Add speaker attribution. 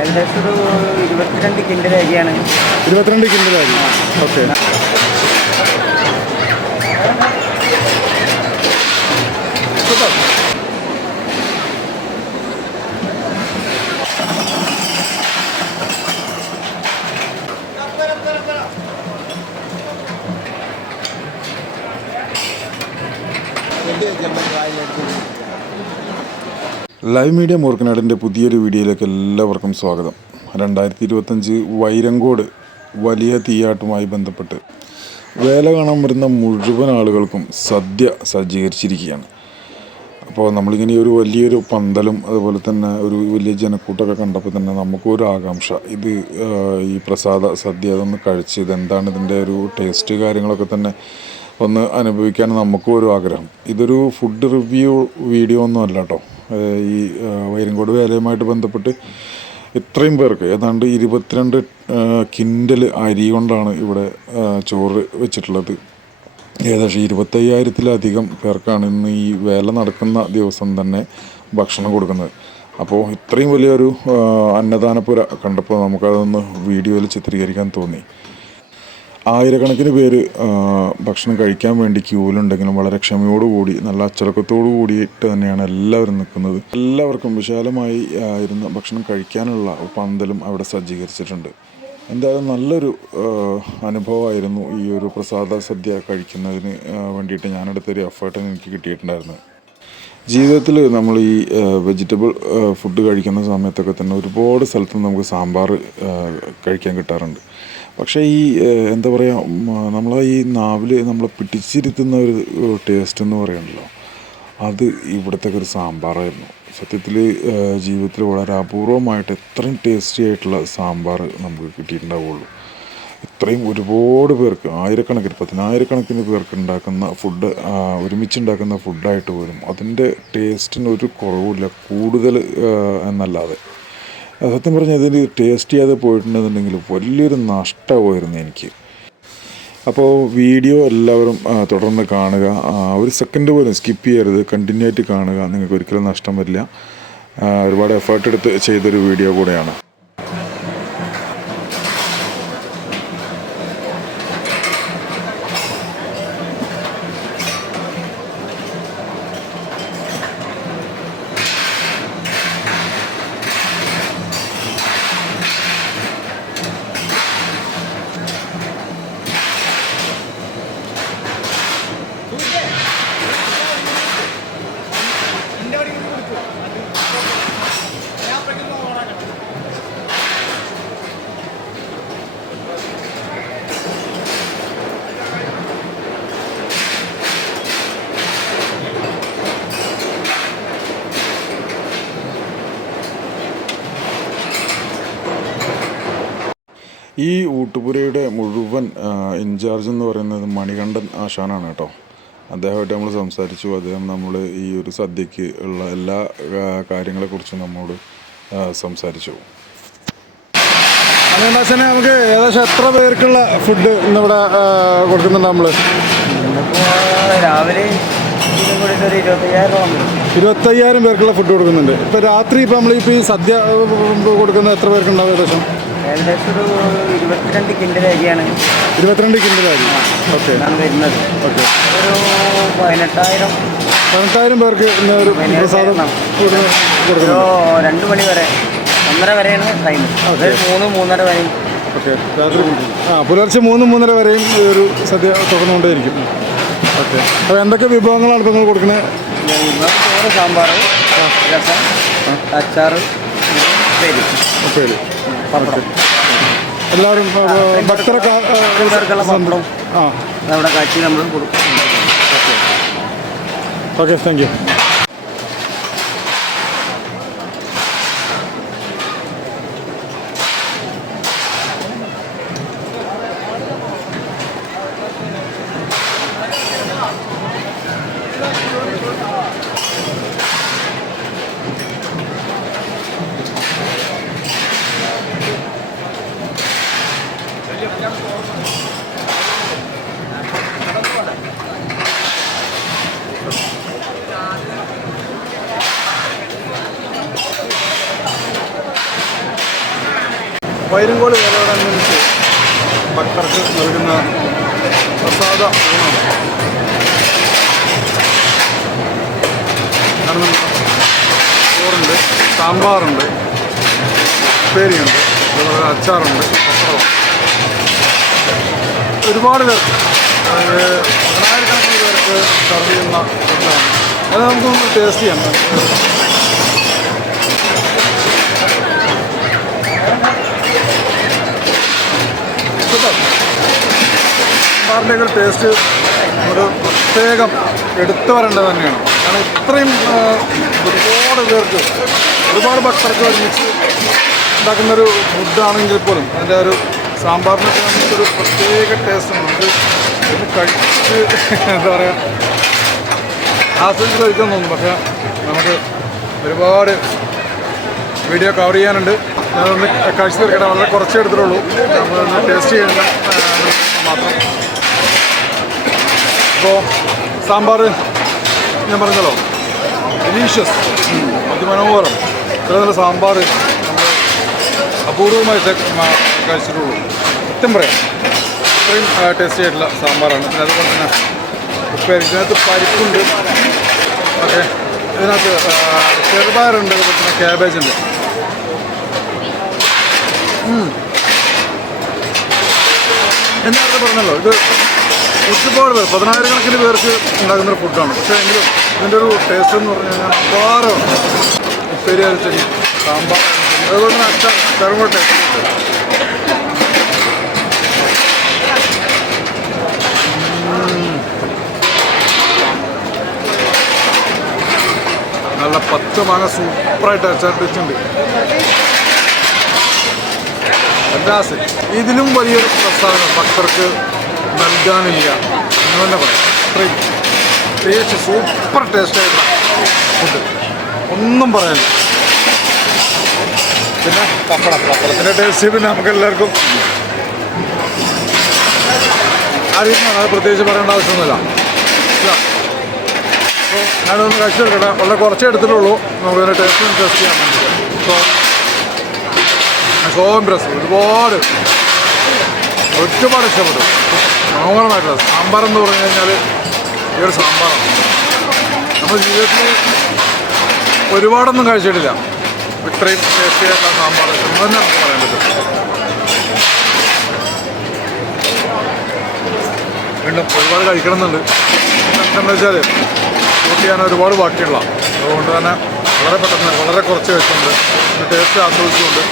Speaker 1: ഏകദേശം ഒരു ഇരുപത്തിരണ്ട് കിൻഡൽ അരിയാണ്.
Speaker 2: ഇരുപത്തിരണ്ട് കിൻഡലായി ഓക്കെ. ലൈവ് മീഡിയ മൂർക്കനാടിന്റെ പുതിയൊരു വീഡിയോയിലേക്ക് എല്ലാവർക്കും സ്വാഗതം. രണ്ടായിരത്തി ഇരുപത്തഞ്ച് വൈരങ്കോട് വലിയ തീയാട്ടുമായി ബന്ധപ്പെട്ട് വേല കാണാൻ വരുന്ന മുഴുവൻ ആളുകൾക്കും സദ്യ സജ്ജീകരിച്ചിരിക്കുകയാണ്. അപ്പോൾ നമ്മളിങ്ങനെ ഒരു വലിയൊരു പന്തലും അതുപോലെ തന്നെ ഒരു വലിയ ജനക്കൂട്ടമൊക്കെ കണ്ടപ്പോൾ തന്നെ നമുക്കൊരു ആകാംക്ഷ. ഇത് ഈ പ്രസാദ സദ്യ അതൊന്ന് കഴിച്ച് ഇതെന്താണ് ഇതിന്റെ ഒരു ടേസ്റ്റ് കാര്യങ്ങളൊക്കെ തന്നെ ഒന്ന് അനുഭവിക്കാൻ നമുക്കും ഒരു ആഗ്രഹം. ഇതൊരു ഫുഡ് റിവ്യൂ വീഡിയോ ഒന്നും അല്ല കേട്ടോ. ഈ വൈരങ്കോട് വേലയുമായിട്ട് ബന്ധപ്പെട്ട് ഇത്രയും പേർക്ക് ഏതാണ്ട് ഇരുപത്തിരണ്ട് കിൻഡൽ അരി കൊണ്ടാണ് ഇവിടെ ചോറ് വെച്ചിട്ടുള്ളത്. ഏകദേശം ഇരുപത്തയ്യായിരത്തിലധികം പേർക്കാണ് ഇന്ന് ഈ വേല നടക്കുന്ന ദിവസം തന്നെ ഭക്ഷണം കൊടുക്കുന്നത്. അപ്പോൾ ഇത്രയും വലിയൊരു അന്നദാനപ്പുര കണ്ടപ്പോൾ നമുക്കതൊന്ന് വീഡിയോയിൽ ചിത്രീകരിക്കാൻ തോന്നി. ആയിരക്കണക്കിന് പേര് ഭക്ഷണം കഴിക്കാൻ വേണ്ടി ക്യൂവിലുണ്ടെങ്കിലും വളരെ ക്ഷമയോടുകൂടി നല്ല അച്ചടക്കത്തോടു കൂടിയിട്ട് തന്നെയാണ് എല്ലാവരും നിൽക്കുന്നത്. എല്ലാവർക്കും വിശാലമായി ഇരുന്ന് ഭക്ഷണം കഴിക്കാനുള്ള പന്തലും അവിടെ സജ്ജീകരിച്ചിട്ടുണ്ട്. എന്തായാലും നല്ലൊരു അനുഭവമായിരുന്നു ഈ ഒരു പ്രസാദ സദ്യ കഴിക്കുന്നതിന് വേണ്ടിയിട്ട് ഞാനെടുത്തൊരു എഫേർട്ടിന് എനിക്ക് കിട്ടിയിട്ടുണ്ടായിരുന്നത് ജീവിതത്തിൽ നമ്മൾ ഈ വെജിറ്റബിൾ ഫുഡ് കഴിക്കുന്ന സമയത്തൊക്കെ തന്നെ ഒരുപാട് സ്ഥലത്ത് നമുക്ക് സാമ്പാർ കഴിക്കാൻ കിട്ടാറുണ്ട്. പക്ഷേ ഈ എന്താ പറയുക നമ്മൾ ഈ നാവിൽ നമ്മൾ പിടിച്ചിരുത്തുന്ന ഒരു ടേസ്റ്റ് എന്ന് പറയണല്ലോ അത് ഇവിടുത്തെ ഒരു സാമ്പാറായിരുന്നു. സത്യത്തിൽ ജീവിതത്തിൽ വളരെ അപൂർവമായിട്ട് എത്രയും ടേസ്റ്റി ആയിട്ടുള്ള സാമ്പാർ നമുക്ക് കിട്ടിയിട്ടുണ്ടാവുള്ളൂ. ഇത്രയും ഒരുപാട് പേർക്ക് ആയിരക്കണക്കിന് പതിനായിരക്കണക്കിന് പേർക്ക് ഉണ്ടാക്കുന്ന ഫുഡ് ഒരുമിച്ച് ഉണ്ടാക്കുന്ന ഫുഡായിട്ട് പോലും അതിന്റെ ടേസ്റ്റിന് ഒരു കുറവുമില്ല കൂടുതൽ എന്നല്ലാതെ. സത്യം പറഞ്ഞാൽ ഇതിന് ടേസ്റ്റ് ചെയ്യാതെ പോയിട്ടുണ്ടെന്നുണ്ടെങ്കിൽ വലിയൊരു നഷ്ടമായിരുന്നു എനിക്ക്. അപ്പോൾ വീഡിയോ എല്ലാവരും തുടർന്ന് കാണുക. ഒരു സെക്കൻഡ് പോലും സ്കിപ്പ് ചെയ്യരുത്. കണ്ടിന്യൂ ആയിട്ട് കാണുക. നിങ്ങൾക്ക് ഒരിക്കലും നഷ്ടം വരില്ല. ഒരുപാട് എഫേർട്ട് എടുത്ത് ചെയ്തൊരു വീഡിയോ കൂടെയാണ്. ഈ ഊട്ടുപുരയുടെ മുഴുവൻ ഇൻചാർജ് എന്ന് പറയുന്നത് മണികണ്ഠൻ ആശാനാണ് കേട്ടോ. അദ്ദേഹമായിട്ട് നമ്മൾ സംസാരിച്ചു. അദ്ദേഹം നമ്മൾ ഈ ഒരു സദ്യക്ക് ഉള്ള എല്ലാ കാര്യങ്ങളെക്കുറിച്ചും നമ്മോട് സംസാരിച്ചു. മണികണ്ഠാശനെ നമുക്ക് ഏകദേശം എത്ര പേർക്കുള്ള ഫുഡ് ഇന്നിവിടെ കൊടുക്കുന്നുണ്ട് നമ്മൾ
Speaker 1: രാവിലെ ഇരുപത്തയ്യായിരം രൂപ
Speaker 2: പേർക്കുള്ള ഫുഡ് കൊടുക്കുന്നുണ്ട്. ഇപ്പൊ രാത്രി ഇപ്പോൾ നമ്മളിപ്പോൾ ഈ സദ്യ കൊടുക്കുന്നത് കൊടുക്കുന്ന എത്ര പേർക്കുണ്ടാവും ഏകദേശം?
Speaker 1: ഇരുപത്തിരണ്ട് കിൻഡൽ അരിയാണ്.
Speaker 2: ഇരുപത്തിരണ്ട് കിൻഡലായി ഓക്കെ.
Speaker 1: ഇതാണ് വരുന്നത്.
Speaker 2: ഓക്കെ.
Speaker 1: ഒരു പതിനെട്ടായിരം.
Speaker 2: പതിനെട്ടായിരം പേർക്ക് ഇന്ന് ഒരു പ്രസാദം
Speaker 1: ഒരു രണ്ട് മണി വരെ. ഒന്നര വരെയാണ് ടൈം അത് മൂന്ന് മൂന്നര വരെയും.
Speaker 2: ഓക്കെ. രാത്രി ആ പുലർച്ചെ മൂന്ന് മൂന്നര വരെയും ഒരു സദ്യ തുടർന്നുകൊണ്ടേയിരിക്കും ഓക്കെ. അപ്പോൾ എന്തൊക്കെ വിഭവങ്ങളാണ് ഇപ്പോൾ നിങ്ങൾ കൊടുക്കുന്നത്
Speaker 1: ചോറ് സാമ്പാർ രസം അച്ചാർ ഉപ്പേരി.
Speaker 2: എല്ലാവരും ഭക്തരൊക്കെ ആ,
Speaker 1: നമ്മുടെ കാച്ചി നമ്മൾ കൊടുക്കും.
Speaker 2: Okay thank you.
Speaker 3: വൈരങ്കോട് വേലയോടനുബന്ധിച്ച് ഭക്തർക്ക് നൽകുന്ന പ്രസാദ കാരണം ചോറുണ്ട് സാമ്പാറുണ്ട് ഉപ്പേരിയുണ്ട് അതുപോലെ അച്ചാറുണ്ട് ഒരുപാട് പേർക്ക് പതിനായിരക്കണക്കിന് പേർക്ക് സർവ് ചെയ്യുന്ന ഫുഡാണ് അത് നമുക്കൊന്ന് ടേസ്റ്റ് ചെയ്യാം. സാമ്പാറിന്റെ ടേസ്റ്റ് ഒരു പ്രത്യേകം എടുത്തു വരേണ്ടത് തന്നെയാണ്. കാരണം ഇത്രയും ഒരുപാട് പേർക്ക് ഒരുപാട് ഭക്തർക്ക് ഒരുമിച്ച് ഉണ്ടാക്കുന്നൊരു ഫുഡാണെങ്കിൽ പോലും അതിന്റെ ഒരു സാമ്പാറിനൊക്കെ നമുക്കൊരു പ്രത്യേക ടേസ്റ്റ് നമുക്ക് ഒന്ന് കഴിച്ച് എന്താ പറയുക ആസ്വദിച്ച് കഴിക്കാൻ തോന്നും. പക്ഷേ നമുക്ക് ഒരുപാട് വീഡിയോ കവർ ചെയ്യാനുണ്ട്. ഞാനൊന്ന് കഴിച്ചു തീർക്കട്ടെ. വളരെ കുറച്ചേ എടുത്തിട്ടുള്ളൂ. നമ്മളൊന്ന് ടേസ്റ്റ് ചെയ്യേണ്ട. മാത്രം അപ്പോൾ സാമ്പാർ ഞാൻ പറഞ്ഞല്ലോ. ഡെലീഷ്യസ് അതിമനോഹരം. ഇത്ര നല്ല സാമ്പാർ നമ്മൾ അപൂർവമായിട്ട് കഴിച്ചിട്ടുള്ളൂ. സത്യം പറയാം. അത്രയും ടേസ്റ്റി ആയിട്ടുള്ള സാമ്പാറാണ്. പിന്നെ അതുപോലെ തന്നെ ഉപ്പേരി. ഇതിനകത്ത് പരിപ്പുണ്ട്. ഓക്കെ. ഇതിനകത്ത് ചെറുപയറുണ്ട്. അതുപോലെ തന്നെ ക്യാബേജ് ഉണ്ട് നേരത്തെ പറഞ്ഞല്ലോ? ഇത് ഒരുപാട് പേർ പതിനായിരക്കണക്കിന് പേർക്ക് ഉണ്ടാക്കുന്ന ഒരു ഫുഡാണ് പക്ഷേ എങ്കിലും ഇതിന്റെ ഒരു ടേസ്റ്റ് എന്ന് പറഞ്ഞു കഴിഞ്ഞാൽ അപാരമാണ് ഉപ്പേരി അരച്ചടി സാമ്പാർ അതുപോലെ തന്നെ അച്ചാറും ടേസ്റ്റ് നല്ല പത്ത് മാങ്ങ സൂപ്പറായിട്ട് ഫാന്റാസ്റ്റിക് ഇതിലും വലിയൊരു പ്രസ്താവന ഭക്തർക്ക് നൽകാനില്ല. എന്ന് തന്നെ പറയാം അത്രയും ടേസ്റ്റ് സൂപ്പർ ടേസ്റ്റ് ആയിട്ടുള്ള ഫുഡ് ഒന്നും പറയാനില്ല. പിന്നെ പപ്പടം. പപ്പടത്തിന്റെ ടേസ്റ്റ് പിന്നെ നമുക്ക് എല്ലാവർക്കും അറിയുന്നതാണ്. അത് പ്രത്യേകിച്ച് പറയേണ്ട ആവശ്യമൊന്നുമില്ല. അപ്പോൾ ഞാനൊന്ന് കഴിച്ചു നോക്കട്ടെ വളരെ കുറച്ചേ എടുത്തിട്ടുള്ളൂ. നമുക്കതിന്റെ ടേസ്റ്റ് ടെസ്റ്റ് ചെയ്യാൻ വേണ്ടി സോ സോ ഒരുപാട്. ഒരുപാട് ഇഷ്ടപ്പെട്ടു. മനോഹരമായിട്ടുള്ള സാമ്പാർ എന്ന് പറഞ്ഞു കഴിഞ്ഞാൽ ഈ ഒരു സാമ്പാറാണ്. നമ്മുടെ ജീവിതത്തിൽ ഒരുപാടൊന്നും കഴിച്ചിട്ടില്ല. ഇത്രയും ടേസ്റ്റി ആയിട്ടുള്ള സാമ്പാർ എന്ന് തന്നെ നമുക്ക് പറയാൻ പറ്റും. വീണ്ടും ഒരുപാട് കഴിക്കണമെന്നുണ്ട്. എന്താണെന്ന് വെച്ചാൽ ഷൂട്ട് ചെയ്യാൻ ഒരുപാട് ബാക്കിയുള്ള. അതുകൊണ്ട് തന്നെ വളരെ പെട്ടെന്ന് വളരെ കുറച്ച് വെച്ചുകൊണ്ട് ടേസ്റ്റ് ആസ്വദിച്ചുകൊണ്ട്